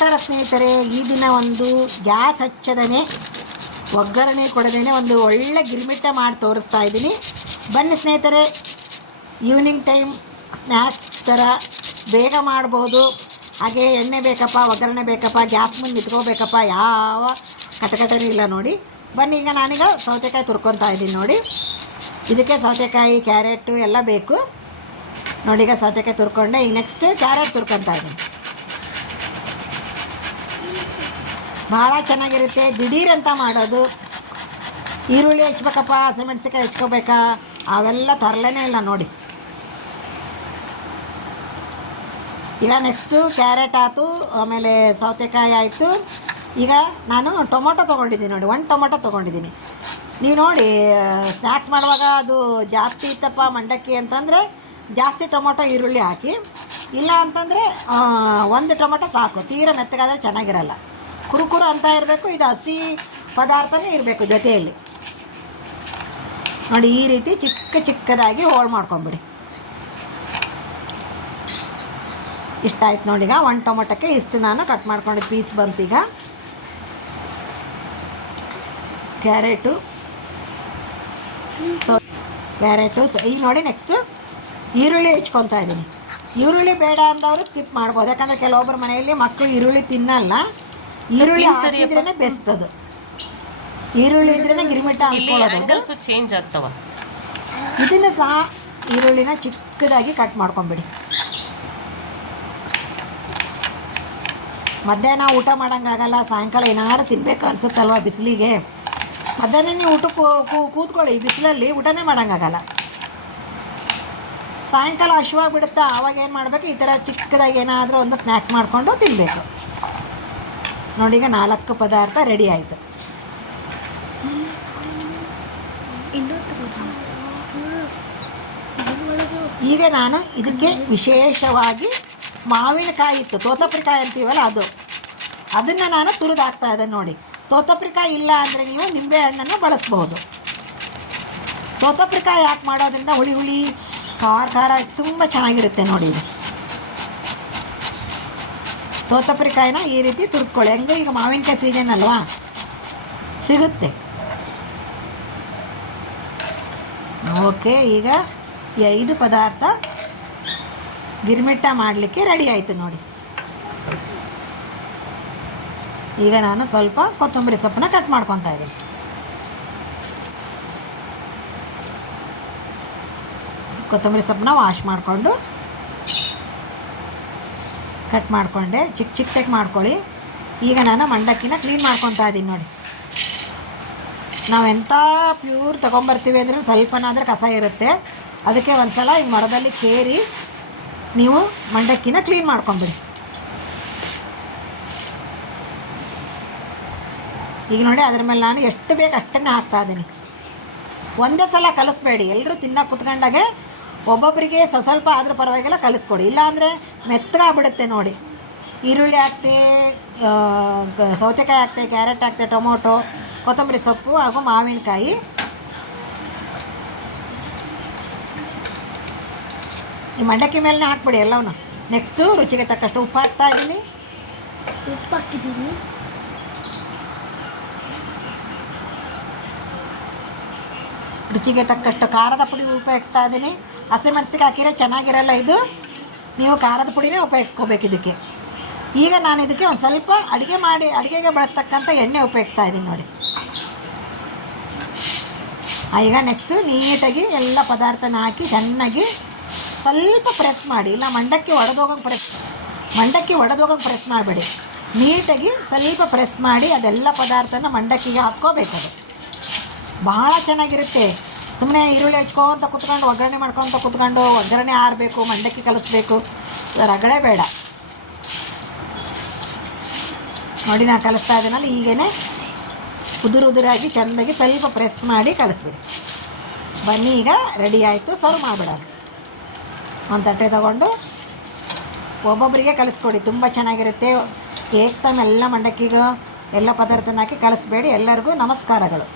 ನಮಸ್ಕಾರ ಸ್ನೇಹಿತರೆ, ಈ ದಿನ ಒಂದು ಗ್ಯಾಸ್ ಹಚ್ಚದೇ ಒಗ್ಗರಣೆ ಕೊಡದೇನೆ ಒಂದು ಒಳ್ಳೆ ಗಿರ್ಮಿಟ್ಟ ಮಾಡಿ ತೋರಿಸ್ತಾ ಇದ್ದೀನಿ. ಬನ್ನಿ ಸ್ನೇಹಿತರೆ ಈವ್ನಿಂಗ್ ಟೈಮ್ ಸ್ನ್ಯಾಕ್ಸ್ ಥರ ಬೇಗ ಮಾಡ್ಬೋದು. ಹಾಗೆ ಎಣ್ಣೆ ಬೇಕಪ್ಪ, ಒಗ್ಗರಣೆ ಬೇಕಪ್ಪ, ಗ್ಯಾಸ್ ಮುಂದೆ ನಿಂತ್ಕೋಬೇಕಪ್ಪ, ಯಾವ ಕಟಕಟನೂ ಇಲ್ಲ ನೋಡಿ. ಬನ್ನಿ, ಈಗ ನಾನೀಗ ಸೌತೆಕಾಯಿ ತುರ್ಕೊತಾ ಇದ್ದೀನಿ ನೋಡಿ. ಇದಕ್ಕೆ ಸೌತೆಕಾಯಿ, ಕ್ಯಾರೆಟು ಎಲ್ಲ ಬೇಕು. ನೋಡಿ, ಈಗ ಸೌತೆಕಾಯಿ ತುರ್ಕೊಂಡೆ, ಈಗ ನೆಕ್ಸ್ಟ್ ಕ್ಯಾರೆಟ್ ತುರ್ಕೊತಾ ಇದ್ದೀನಿ. ಭಾಳ ಚೆನ್ನಾಗಿರುತ್ತೆ. ದಿಢೀರಂತ ಮಾಡೋದು. ಈರುಳ್ಳಿ ಹೆಚ್ಬೇಕಪ್ಪ ಹಸಿಮೆಣ್ಸಿಕಾಯಿ ಹೆಚ್ಕೋಬೇಕಾ? ಅವೆಲ್ಲ ತರಲೇನೇ ಇಲ್ಲ ನೋಡಿ. ಈಗ ನೆಕ್ಸ್ಟು ಕ್ಯಾರೆಟ್ ಆಯಿತು ಆಮೇಲೆ ಸೌತೆಕಾಯಿ ಆಯಿತು. ಈಗ ನಾನು ಟೊಮೊಟೊ ತೊಗೊಂಡಿದ್ದೀನಿ ನೋಡಿ, ಒಂದು ಟೊಮೊಟೊ ತೊಗೊಂಡಿದ್ದೀನಿ. ನೀವು ನೋಡಿ ಸ್ನ್ಯಾಕ್ಸ್ ಮಾಡುವಾಗ ಅದು ಜಾಸ್ತಿ ಇತ್ತಪ್ಪ ಮಂಡಕ್ಕಿ ಅಂತಂದರೆ ಜಾಸ್ತಿ ಟೊಮೊಟೊ, ಈರುಳ್ಳಿ ಹಾಕಿ. ಇಲ್ಲ ಅಂತಂದರೆ ಒಂದು ಟೊಮೊಟೊ ಸಾಕು. ತೀರ ಮೆತ್ತಗಾದರೆ ಚೆನ್ನಾಗಿರಲ್ಲ. ಕುರುಕುರು ಅಂತ ಇರಬೇಕು, ಇದು ಹಸಿ ಪದಾರ್ಥನೇ ಇರಬೇಕು ಜೊತೆಯಲ್ಲಿ. ನೋಡಿ, ಈ ರೀತಿ ಚಿಕ್ಕ ಚಿಕ್ಕದಾಗಿ ಹೋಳು ಮಾಡ್ಕೊಂಬಿಡಿ. ಇಷ್ಟ ಆಯ್ತು ನೋಡಿ ಈಗ, ಒಂದು ಟೊಮೊಟೊಕ್ಕೆ ಇಷ್ಟು ನಾನು ಕಟ್ ಮಾಡ್ಕೊಂಡು ಪೀಸ್ ಬಂತು ಈಗ. ಕ್ಯಾರೆಟು. ಸೊ ಕ್ಯಾರೆಟು ಸೊ ಈಗ ನೋಡಿ ನೆಕ್ಸ್ಟು ಈರುಳ್ಳಿ ಹೆಚ್ಕೊತಾ ಇದ್ದೀನಿ. ಈರುಳ್ಳಿ ಬೇಡ ಅಂದವರು ಸ್ಕಿಪ್ ಮಾಡ್ಬೋದು, ಯಾಕಂದರೆ ಕೆಲವೊಬ್ಬರ ಮನೆಯಲ್ಲಿ ಮಕ್ಕಳು ಈರುಳ್ಳಿ ತಿನ್ನಲ್ಲ. ಈರುಳ್ಳಿ ಇದ್ರೇನೆ ಬೆಸ್ಟ್ ಅದು ಈರುಳ್ಳಿ ಇದ್ರೇನೆ ಗಿರಿಮಿಟ್ಟ ಇಲ್ಲಿ ಚೇಂಜ್ ಆಗ್ತವ. ಇದನ್ನು ಸಹ ಈರುಳ್ಳಿನ ಚಿಕ್ಕದಾಗಿ ಕಟ್ ಮಾಡ್ಕೊಂಬಿಡಿ. ಮಧ್ಯಾಹ್ನ ಊಟ ಮಾಡೋಂಗಾಗಲ್ಲ ಸಾಯಂಕಾಲ ಏನಾದ್ರು ತಿನ್ಬೇಕು ಅನ್ಸುತ್ತಲ್ವ ಬಿಸಿಲಿಗೆ? ಮಧ್ಯಾಹ್ನ ನೀವು ಕೂ- ಕೂತ್ಕೊಳ್ಳಿ ಬಿಸಿಲಲ್ಲಿ ಊಟನೇ ಮಾಡೋಂಗಾಗಲ್ಲ. ಸಾಯಂಕಾಲ ಹಶ್ವಾಗಿಬಿಡುತ್ತಾ ಅವಾಗ ಏನು ಮಾಡಬೇಕು? ಈ ಥರ ಚಿಕ್ಕದಾಗಿ ಏನಾದರೂ ಒಂದು ಸ್ನ್ಯಾಕ್ಸ್ ಮಾಡಿಕೊಂಡು ತಿನ್ನಬೇಕು ನೋಡಿ, ಈಗ ನಾಲ್ಕು ಪದಾರ್ಥ ರೆಡಿ ಆಯಿತು. ಈಗ ನಾನು ಇದಕ್ಕೆ ವಿಶೇಷವಾಗಿ ಮಾವಿನಕಾಯಿ ಇತ್ತು. ತೋತಪ್ರಿಕಾಯಿ ಅಂತೀವಲ್ಲ ಅದು. ಅದನ್ನು ನಾನು ತುರಿದು ಹಾಕ್ತಾ ಇದ್ದೇನೆ ನೋಡಿ. ತೋತಪ್ರಿಕಾಯಿ ಇಲ್ಲ ಅಂದರೆ ನೀವು ನಿಂಬೆ ಹಣ್ಣನ್ನು ಬಳಸ್ಬೋದು. ತೋತಪ್ರಿಕಾಯಿ ಯಾಕೆ ಮಾಡೋದ್ರಿಂದ ಹುಳಿ ಹುಳಿ, ಖಾರ ಖಾರ, ತುಂಬ ಚೆನ್ನಾಗಿರುತ್ತೆ ನೋಡಿ ತೋತಪ್ರಿಕಾಯಿನ ಈ ರೀತಿ ತುರ್ಕೊಳ್ಳಿ ಹೆಂಗೆ ಈಗ ಮಾವಿನಕಾಯಿ ಸೀಸನ್ ಅಲ್ವಾ? ಸಿಗುತ್ತೆ. ಓಕೆ, ಈಗ ಐದು ಪದಾರ್ಥ ಗಿರ್ಮಿಟ್ಟ ಮಾಡಲಿಕ್ಕೆ ರೆಡಿ ಆಯಿತು ನೋಡಿ. ಈಗ ನಾನು ಸ್ವಲ್ಪ ಕೊತ್ತಂಬರಿ ಸೊಪ್ಪನ್ನ ಕಟ್ ಮಾಡ್ಕೊತಾ ಇದ್ದೀನಿ. ಕೊತ್ತಂಬರಿ ಸೊಪ್ಪನ್ನ ವಾಶ್ ಮಾಡಿಕೊಂಡು ಕಟ್ ಮಾಡಿಕೊಂಡೆ ಚಿಕ್ಕ ಚಿಕ್ಕದಾಗಿ ಮಾಡ್ಕೊಳ್ಳಿ. ಈಗ ನಾನು ಮಂಡಕ್ಕಿನ ಕ್ಲೀನ್ ಮಾಡ್ಕೊತಾ ಇದ್ದೀನಿ ನೋಡಿ. ನಾವೆಂಥ ಪ್ಯೂರ್ ತೊಗೊಂಬರ್ತೀವಿ ಅಂದರೆ ಸ್ವಲ್ಪನಾದರೂ ಕಸ ಇರುತ್ತೆ. ಅದಕ್ಕೆ ಒಂದು ಸಲ ಈ ಮರದಲ್ಲಿ ಕೇರಿ ನೀವು ಮಂಡಕ್ಕಿನ ಕ್ಲೀನ್ ಮಾಡ್ಕೊಂಬಿಡಿ. ಈಗ ನೋಡಿ ಅದ್ರ ಮೇಲೆ ನಾನು ಎಷ್ಟು ಬೇಕು ಅಷ್ಟನ್ನೇ ಹಾಕ್ತಾ ಇದ್ದೀನಿ. ಒಂದೇ ಸಲ ಕಲಿಸ್ಬೇಡಿ. ಎಲ್ಲರೂ ತಿನ್ನೋಕೆ ಕುತ್ಕೊಂಡಾಗೆ ಒಬ್ಬೊಬ್ಬರಿಗೆ ಸ್ವಸ್ವಲ್ಪ ಆದರೂ ಪರವಾಗಿಲ್ಲ ಕಲಿಸ್ಕೊಡಿ. ಇಲ್ಲಾಂದರೆ ಮೆತ್ತಗಾಗ್ಬಿಡುತ್ತೆ ನೋಡಿ. ಈರುಳ್ಳಿ ಹಾಕ್ತೆ ಸೌತೆಕಾಯಿ ಹಾಕ್ತೆ ಕ್ಯಾರೆಟ್ ಹಾಕ್ತೆ ಟೊಮೊಟೊ ಕೊತ್ತಂಬರಿ ಸೊಪ್ಪು ಹಾಗೂ ಮಾವಿನಕಾಯಿ. ಈ ಮಂಡಕ್ಕಿ ಮೇಲೆ ಹಾಕ್ಬಿಡಿ ಎಲ್ಲವನ್ನ ನೆಕ್ಸ್ಟು ರುಚಿಗೆ ತಕ್ಕಷ್ಟು ಉಪ್ಪು ಹಾಕ್ತಾ ಇದ್ದೀನಿ. ಉಪ್ಪು ಹಾಕಿದ್ದೀನಿ. ರುಚಿಗೆ ತಕ್ಕಷ್ಟು ಖಾರದ ಪುಡಿ ಉಪಯೋಗಿಸ್ತಾ ಇದ್ದೀನಿ. ಹಸಿಮೆಣಸಿಗೆ ಹಾಕಿದ್ರೆ ಚೆನ್ನಾಗಿರಲ್ಲ ಇದು? ನೀವು ಖಾರದ ಪುಡಿನೇ ಉಪಯೋಗಿಸ್ಕೋಬೇಕು ಇದಕ್ಕೆ. ಈಗ ನಾನು ಇದಕ್ಕೆ ಒಂದು ಸ್ವಲ್ಪ ಅಡುಗೆ ಮಾಡಿ, ಅಡುಗೆಗೆ ಬಳಸ್ತಕ್ಕಂಥ ಎಣ್ಣೆ ಉಪಯೋಗಿಸ್ತಾ ಇದ್ದೀನಿ ನೋಡಿ. ಈಗ ನೆಕ್ಸ್ಟು ನೀಟಾಗಿ ಎಲ್ಲ ಪದಾರ್ಥನ ಹಾಕಿ ಚೆನ್ನಾಗಿ ಸ್ವಲ್ಪ ಪ್ರೆಸ್ ಮಾಡಿ, ಇಲ್ಲ ಮಂಡಕ್ಕಿ ಒಡೆದೋಗಂಗೆ ಪ್ರೆಸ್ ಮಂಡಕ್ಕಿ ಒಡೆದೋಗಂಗೆ ಪ್ರೆಸ್ ಮಾಡಬೇಡಿ. ನೀಟಾಗಿ ಸ್ವಲ್ಪ ಪ್ರೆಸ್ ಮಾಡಿ ಅದೆಲ್ಲ ಪದಾರ್ಥನ ಮಂಡಕ್ಕಿಗೆ ಹಾಕ್ಕೋಬೇಕು ಅದು. ಭಾಳ ಚೆನ್ನಾಗಿರುತ್ತೆ. ಸುಮ್ಮನೆ ಈರುಳ್ಳಿ ಹಚ್ಕೊಂತ ಕುತ್ಕೊಂಡು, ಒಗ್ಗರಣೆ ಮಾಡ್ಕೊತ ಕುತ್ಕೊಂಡು, ಒಗ್ಗರಣೆ ಆರಬೇಕು, ಮಂಡಕ್ಕಿ ಕಲಿಸ್ಬೇಕು. ರಗಳೆ ಬೇಡ. ನೋಡಿ, ನಾನು ಕಲಿಸ್ತಾ ಇದ್ದೀನಲ್ಲ ಈಗೇನೆ ಉದುರು ಉದುರಾಗಿ ಚೆಂದಾಗಿ ಸ್ವಲ್ಪ ಪ್ರೆಸ್ ಮಾಡಿ ಕಲಿಸ್ಬಿಡಿ. ಬನ್ನಿ, ಈಗ ರೆಡಿ ಆಯಿತು ಸರ್ವ್ ಮಾಡಿಬಿಡೋದು ಒಂದು ತಟ್ಟೆ ತಗೊಂಡು ಒಬ್ಬೊಬ್ಬರಿಗೆ ಕಲಿಸ್ಕೊಡಿ, ತುಂಬ ಚೆನ್ನಾಗಿರುತ್ತೆ. ಏಕ್ದಮ್ ಎಲ್ಲ ಮಂಡಕ್ಕಿಗೂ ಎಲ್ಲ ಪದಾರ್ಥನ ಹಾಕಿ ಕಲಿಸ್ಬೇಡಿ, ಎಲ್ಲರಿಗೂ ನಮಸ್ಕಾರಗಳು.